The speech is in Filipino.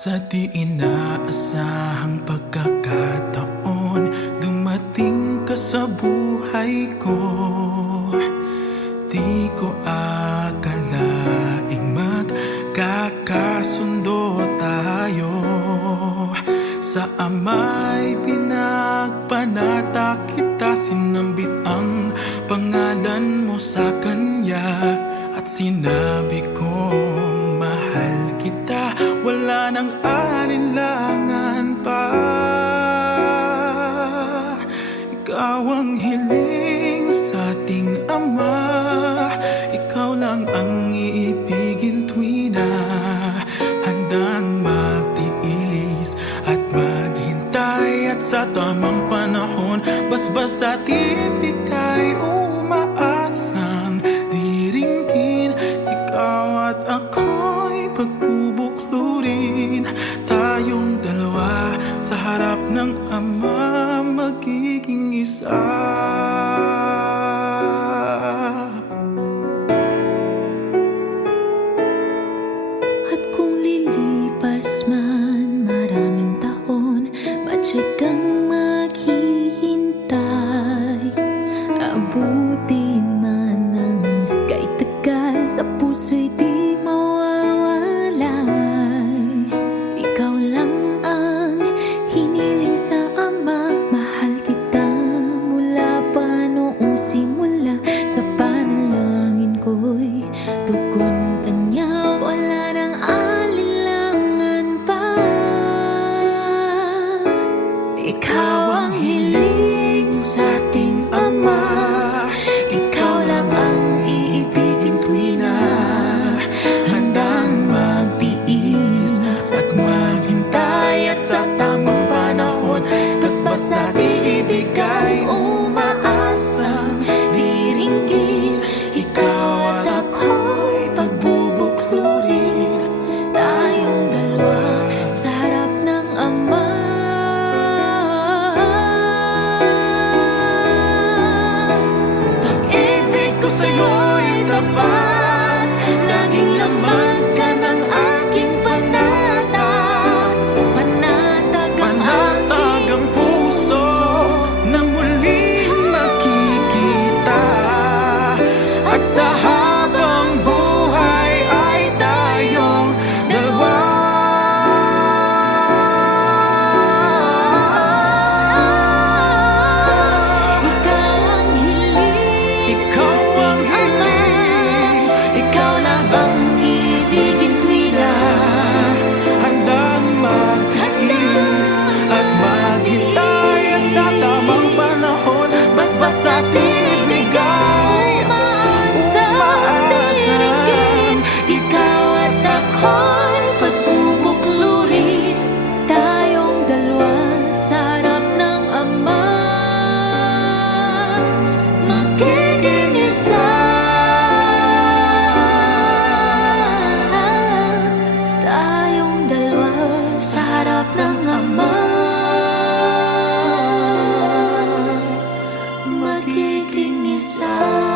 Sa di inaasahang pagkakataon, dumating ka sa buhay ko. Di ko akalaing magkakasundo tayo. Sa ama'y pinagpanata kita, sinambit ang pangalan mo sa kanya. At sinabi kong mahal kita, wala nang alinlangan pa. Ikaw ang hiling sa ating Ama, ikaw lang ang iibigin tuwi na handang magtiis at maghintay. At sa tamang panahon, basbas at ibigay, umaasang diringgin. Ikaw at ako'y pagbubuklurin, tayong dalawa sa harap ng Ama, magiging isa. At kung lilipas man maraming taon, matyagang maghihintay. Abutin man ang kay tagal, sa puso'y di mawawalay. Ikaw lang ang hiniling sa Ama, mahal kita mula pa noong simula. Sa panalangin ko'y tugon ka niya, wala nang alinlangan pa. Ikaw ang hiling sa ating Ama, ikaw lang ang iibigin tuwi na handang magtiis at maghintay. At sa tamang panahon, basbas at iibigay, umaasang diringgin. Ikaw at ako'y pagbubuklurin, tayong dalawa sa harap ng Ama. Pag-ibig ko sa'yo'y tapat, laging laman ka ng aking panata. Panatag ang aking puso na muling makikita. At sa habang buhay ay tayong dalawa. Ikaw ang hiling, Ikaw ang hiling, ikaw lang ang ibigin tuwi na handang mag-iis at maghintay. At sa tamang panahon, basbas at ibigay, umaasang diringgin. Ikaw at ako'y pagbubuklurin, tayong dalawa sa harap ng Ama, magiging isa. Tayong dalawa sa harap ng Ama, magiging isa.